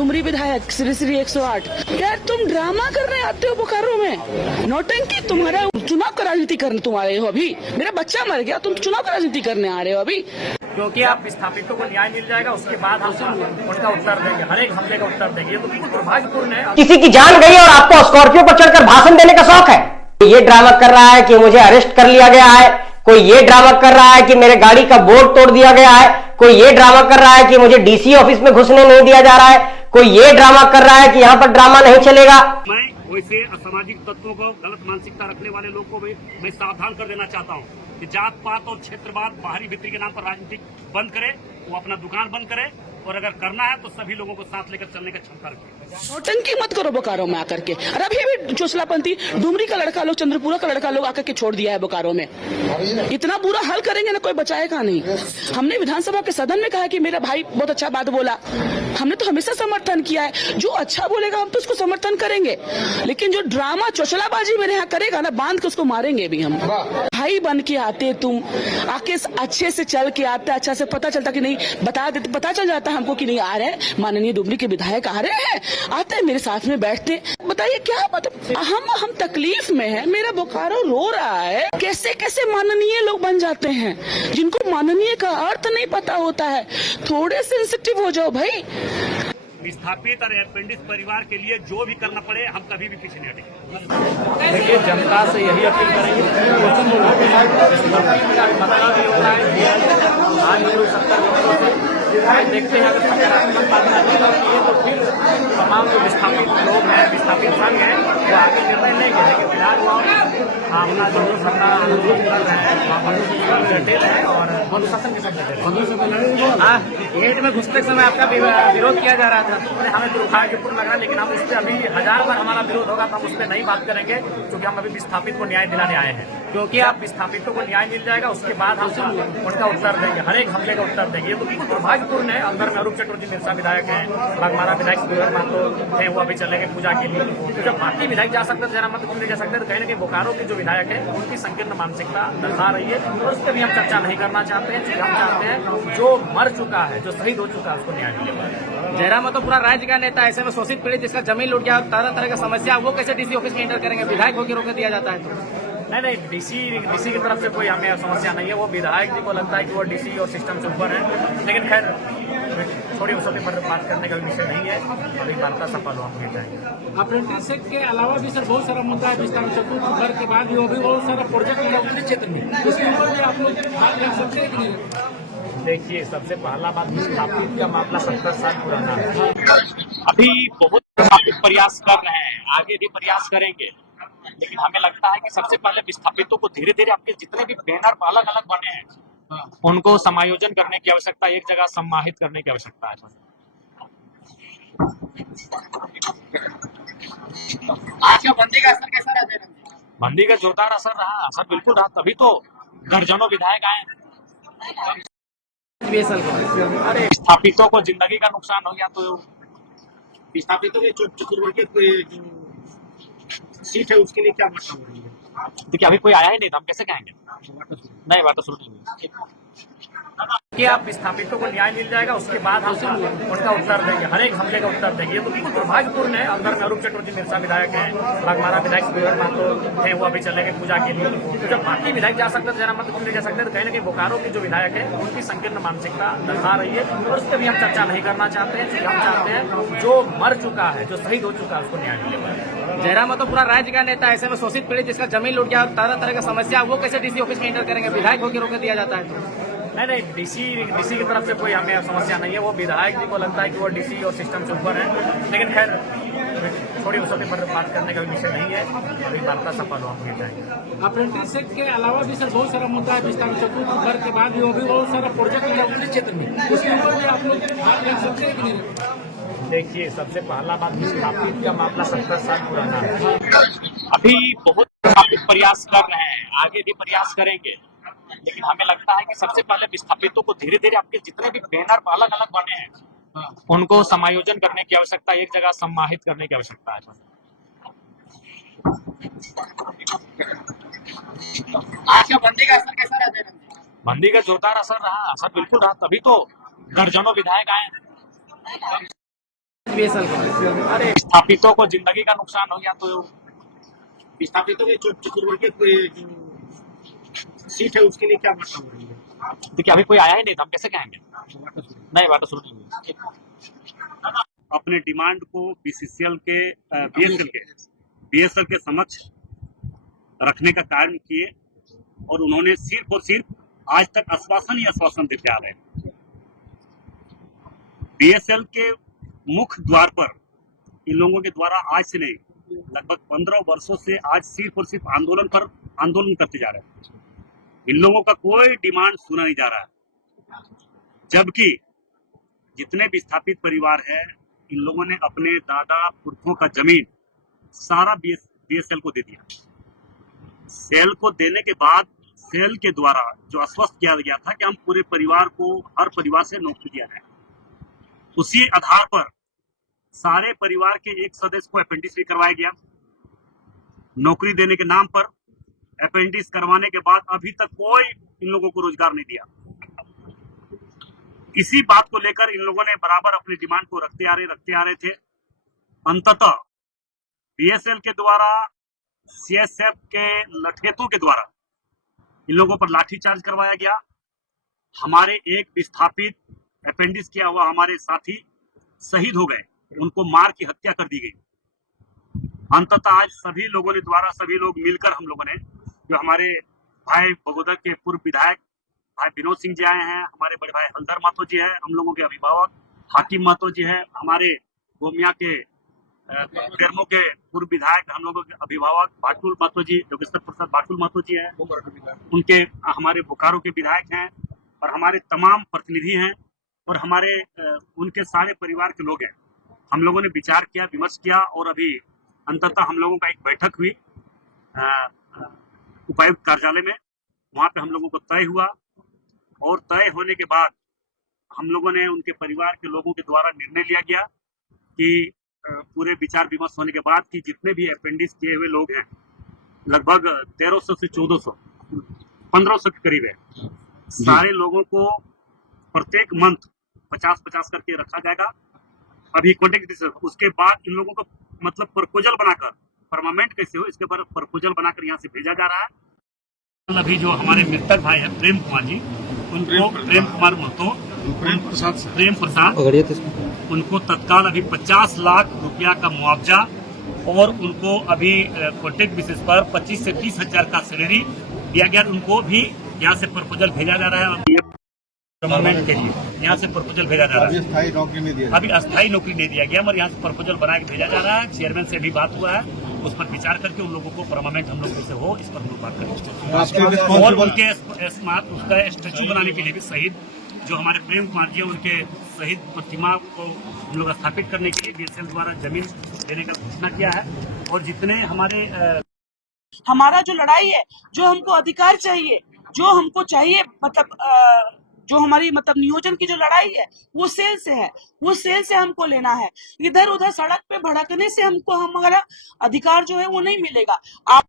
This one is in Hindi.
डुमरी विधायक श्री श्री 108। यार तुम ड्रामा करने आते हो बोकारो में, नौटंकी। तुम्हारा चुनाव का राजनीति करने तुम आ रहे हो। अभी मेरा बच्चा मर गया, तुम चुनाव का राजनीति करने आ रहे हो अभी। क्योंकि आप विस्थापितों को न्याय मिल जाएगा, उसके बाद हम उनका उत्तर देंगे, हर एक हमले का उत्तर देंगे। ये तो बिल्कुल दुर्भाग्यपूर्ण है। किसी की जान गई और आपको स्कॉर्पियो पर चढ़कर भाषण देने का शौक है। ये ड्रामा कर रहा है कि मुझे अरेस्ट कर लिया गया है, कोई ये ड्रामा कर रहा है कि मेरे गाड़ी का बोर्ड तोड़ दिया गया है, कोई ये ड्रामा कर रहा है कि मुझे डीसी ऑफिस में घुसने नहीं दिया जा रहा है, कोई ये ड्रामा कर रहा है कि यहां पर ड्रामा नहीं चलेगा। मैं वैसे असामाजिक तत्वों को, गलत मानसिकता रखने वाले लोग को भी मैं सावधान कर देना चाहता हूँ कि जात पात और क्षेत्रवाद, बाहरी भीतरी के नाम पर राजनीति बंद करे, वो अपना दुकान बंद करे, और अगर करना है तो सभी लोगों को साथ लेकर चलने का क्षमता रखे। नौटंकी मत करो बोकारो में आकर के। और अभी भी चोसलापंथी डुमरी का लड़का लोग, चंद्रपुरा का लड़का लोग आकर के छोड़ दिया है बोकारो में। इतना बुरा हाल करेंगे ना, कोई बचाएगा नहीं। हमने विधानसभा के सदन में कहा कि मेरा भाई बहुत अच्छा बात बोला, हमने तो हमेशा समर्थन किया है। जो अच्छा बोलेगा हम तो उसको समर्थन करेंगे, लेकिन जो ड्रामा चोचलाबाजी मेरे यहाँ करेगा ना, बांध के उसको मारेंगे भी हम। भाई बन के आते तुम, आके अच्छे से चल के आते, अच्छा से पता चलता कि नहीं, बता देते, पता चल जाता हमको कि नहीं आ रहे हैं माननीय डुमरी के विधायक आ रहे हैं, आते हैं मेरे साथ में बैठते। बताइए क्या बात, हम तकलीफ में हैं, मेरा बोकारो रो रहा है। कैसे कैसे माननीय लोग बन जाते हैं, जिनको माननीय का अर्थ नहीं पता होता है। थोड़े सेंसिटिव हो जाओ भाई। विस्थापित और एपेंडिस परिवार के लिए जो भी करना पड़े, हम कभी भी पीछे नहीं हटेंगे। देखिए, जनता से यही अपील करेंगे, देखते हैं अगर सकारात्मक बात आती है तो फिर तमाम जो विस्थापित लोग हैं, विस्थापित संघ हैं, वो आगे निर्णय लेंगे। लेकिन फिलहाल वो अपना जो सरकार आंदोलन कर रहे हैं, जटिल है और अनुशासन के साथ गेट में घुसते समय आपका विरोध किया जा रहा था। हमें दुर्भाग्यपूर्ण लग रहा है, लेकिन हम उस पर अभी 1000 बार हमारा विरोध होगा तो हम उस पर नहीं बात करेंगे, क्योंकि हम अभी विस्थापित को न्याय दिलाने आए हैं। क्योंकि आप विस्थापितों को न्याय मिल जाएगा, उसके बाद हम उनका उत्तर देंगे, हर एक हमले का उत्तर देंगे। ये तो बिल्कुल दुर्भाग्यपूर्ण है। अंदर में अरूप चतुर्वेदी निरसा विधायक हैं, बागमारा विधायक सुधीर महतो थे, वो अभी चलेंगे पूजा के लिए। तो जब बाकी विधायक जा सकते थे, जरा मत क्यों नहीं जा सकते, तो कहीं ना कहीं बोकारो के जो विधायक है उनकी संकीर्ण मानसिकता दर्शा रही है, और उस पर भी हम चर्चा नहीं करना चाहते हैं। क्योंकि हम चाहते हैं जो मर चुका है, जो शहीद हो चुका है, उसको न्याय मिले। जयराम तो पूरा राज्य का नेता, ऐसे में शोषित पीड़ित जिसका जमीन लूट गया, तरह तरह की समस्या, वो कैसे डीसी ऑफिस में एंटर करेंगे? विधायक होकर रोक दिया जाता है तो नहीं, डीसी की तरफ से कोई हमें समस्या नहीं है। वो विधायक जी को लगता है कि वो डीसी और सिस्टम से ऊपर है, लेकिन खैर थोड़ी उस पर बात करने का विषय नहीं है। अभी वार्ता सफल हो हम जाएंगे। अप्रेंटिसशिप के अलावा भी सर बहुत सारा मुद्दा है, विस्तार चतुर्थ घर के बाद भी वो भी बहुत सारा प्रोजेक्ट है अपने क्षेत्र में, उसके ऊपर भी आप लोग बात रख सकते हैं कि नहीं? देखिए, सबसे पहला बात, विस्थापित का मामला 70 साल पुराना है। अभी बहुत प्रयास कर रहे हैं, आगे भी प्रयास करेंगे, लेकिन हमें लगता है कि सबसे पहले विस्थापितों को धीरे धीरे आपके जितने भी बैनर अलग अलग बने हैं, उनको समायोजन करने की आवश्यकता है, एक जगह समाहित करने की आवश्यकता है। आज का बंदी का असर कैसा रहा? बंदी का जोरदार असर रहा, असर बिल्कुल रहा, तभी तो दर्जनों विधायक आए। अरे विस्थापितों को जिंदगी का नुकसान हो गया, तो विस्थापितों की चतुर्वर्गीय सीट है, उसके लिए क्या मतलब हो रही है? देखिए, अभी कोई आया ही नहीं था, हम कैसे कहेंगे? नहीं, बात तो सुन लीजिए कि आप विस्थापितों को न्याय मिल जाएगा, उसके बाद हम उनका उत्तर देंगे, हर एक हमले का उत्तर देंगे। ये तो बिल्कुल दुर्भाग्यपूर्ण है। अंदर में अरूप चतुर्वेदी निरसा विधायक हैं, बागमारा विधायक सुधीर महतो थे, वो अभी चलेंगे पूजा के लिए। तो जब बाकी विधायक जा सकते थे, जरा मत क्यों नहीं जा सकते, तो कहीं ना कहीं बोकारो के जो विधायक है उनकी संकीर्ण मानसिकता दर्शा रही है, और उस पर भी हम चर्चा नहीं करना चाहते हैं। क्योंकि हम चाहते हैं जो मर चुका है, जो शहीद हो चुका है, उसको न्याय मिले। जयराम तो पूरा राज्य का नेता, ऐसे में शोषित पीड़ित जिसका जमीन लूट गया, तरह तरह की समस्या, वो कैसे डीसी ऑफिस में एंटर करेंगे? विधायक होकर रोक दिया जाता है तो नहीं, डीसी की तरफ से कोई हमें समस्या नहीं है। वो विधायक जी को लगता है कि वो डीसी और सिस्टम से ऊपर है, लेकिन खैर थोड़ी उस पर बात करने का विषय नहीं है। अभी वार्ता सफल हो हम जाएंगे। अप्रेंटिसशिप के अलावा भी सर बहुत सारा मुद्दा है, विस्तार चतुर्थ घर के बाद भी वो भी बहुत सारा प्रोजेक्ट है अपने क्षेत्र में, उसके ऊपर भी आप लोग बात रख सकते हैं कि नहीं? देखिए, सबसे पहला बात, विस्थापित का मामला 70 साल पुराना है। अभी बहुत प्रयास कर रहे हैं, आगे भी प्रयास करेंगे, लेकिन हमें लगता है कि सबसे पहले विस्थापितों को धीरे धीरे आपके जितने भी बैनर अलग अलग बने हैं, उनको समायोजन करने की आवश्यकता है, एक जगह समाहित करने की आवश्यकता है। आज का बंदी का असर कैसा रहा? बंदी का जोरदार असर रहा, असर बिल्कुल रहा, तभी तो दर्जनों विधायक आए। बीएसएल का। अरे विस्थापितों को जिंदगी का नुकसान हो गया तो विस्थापितों की जो चतुर्वर्गीय जो सीट है उसके लिए क्या मतलब करेंगे? देखिए अभी कोई आया ही नहीं था, हम कैसे कहेंगे? नहीं, बात शुरू नहीं हुई। अपने डिमांड को बीएसएल के समक्ष रखने का कार्य किए और उन्होंने सिर्फ और सिर्फ आज तक आश्वासन ही आश्वासन देते आ रहे हैं। बीएसएल के मुख्य द्वार पर इन लोगों के द्वारा आज से नहीं लगभग 15 वर्षों से आज सिर्फ और सिर्फ आंदोलन करते जा रहे हैं। इन लोगों का कोई डिमांड सुना नहीं जा रहा है, जबकि जितने विस्थापित परिवार हैं इन लोगों ने अपने दादा पुरखों का जमीन सारा बीएसएल को दे दिया। सेल को देने के बाद सेल के द्वारा जो आश्वस्त किया गया था कि हम पूरे परिवार को, हर परिवार से नौकरी दिया जाए, उसी आधार पर सारे परिवार के एक सदस्य को अपेंडिक्स भी करवाया गया। नौकरी देने के नाम पर अपेंडिक्स करवाने के बाद अभी तक कोई इन लोगों को रोजगार नहीं दिया। इसी बात को लेकर इन लोगों ने बराबर अपनी डिमांड को रखते आ रहे थे। अंततः बीएसएल के द्वारा, सीएसएफ के लठेतों के द्वारा इन लोगों पर लाठीचार्ज करवाया गया। हमारे एक विस्थापित अपेंडिक्स किया हुआ हमारे साथी शहीद हो गए, उनको मार की हत्या कर दी गई। अंततः आज सभी लोग मिलकर हम लोगों ने, जो हमारे भाई बगोदर के पूर्व विधायक भाई विनोद सिंह जी आए हैं, हमारे बड़े भाई हलधर महतो जी हैं, हम लोगों के अभिभावक हाकिम महतो जी हैं, हमारे गोमिया के बेरमो के पूर्व विधायक हम लोगों के अभिभावक बाटुल महतो जी, योगेश्वर प्रसाद बाटुल महतो जी हैं, उनके हमारे बोकारो के विधायक हैं और हमारे तमाम प्रतिनिधि हैं और हमारे उनके सारे परिवार के लोग हैं। हम लोगों ने विचार किया, विमर्श किया और अभी अंततः हम लोगों का एक बैठक हुई उपायुक्त कार्यालय में। वहां पे हम लोगों को तय हुआ और तय होने के बाद हम लोगों ने उनके परिवार के लोगों के द्वारा निर्णय लिया गया कि पूरे विचार विमर्श होने के बाद कि जितने भी अपेंडिक्स किए हुए लोग हैं लगभग 1300 से 1400 1500 के करीब है, सारे लोगों को प्रत्येक मंथ 50-50 करके रखा जाएगा। अभी कॉन्टेक्ट, उसके बाद इन लोगों को मतलब प्रपोजल बनाकर, परमानेंट कैसे हो इसके पर प्रपोजल बनाकर यहाँ से भेजा जा रहा है। अभी जो हमारे मृतक भाई हैं प्रेम कुमार जी, उनको प्रेम कुमार महतो, प्रेम प्रसाद, उनको तत्काल अभी 50 लाख रुपया का मुआवजा और उनको अभी कॉन्ट्रैक्ट बेसिस पर 25 से 30 हजार का सैलरी दिया गया। उनको भी यहाँ से प्रपोजल भेजा जा रहा है परमानेंट के लिए, यहाँ से प्रपोजल भेजा जा रहा है। अभी अस्थायी नौकरी नहीं दिया गया, मगर यहाँ से प्रपोजल बना के भेजा जा रहा है। चेयरमैन से भी बात हुआ है, उस पर विचार करके उन लोगों को परमानेंट हम लोग कैसे हो इस पर हम लोग बात करेंगे। और उनके उसका स्टेचू बनाने के लिए भी शहीद जो हमारे प्रेम कुमार जी, उनके शहीद प्रतिमा को हम लोग स्थापित करने के लिए बीएसएल द्वारा जमीन देने का घोषणा किया है। और जितने हमारा जो लड़ाई है, जो हमको अधिकार चाहिए, जो हमको चाहिए, मतलब जो हमारी नियोजन की जो लड़ाई है वो सेल से है, वो सेल से हमको लेना है। इधर उधर सड़क पे भड़कने से हमको हमारा अधिकार जो है वो नहीं मिलेगा। आप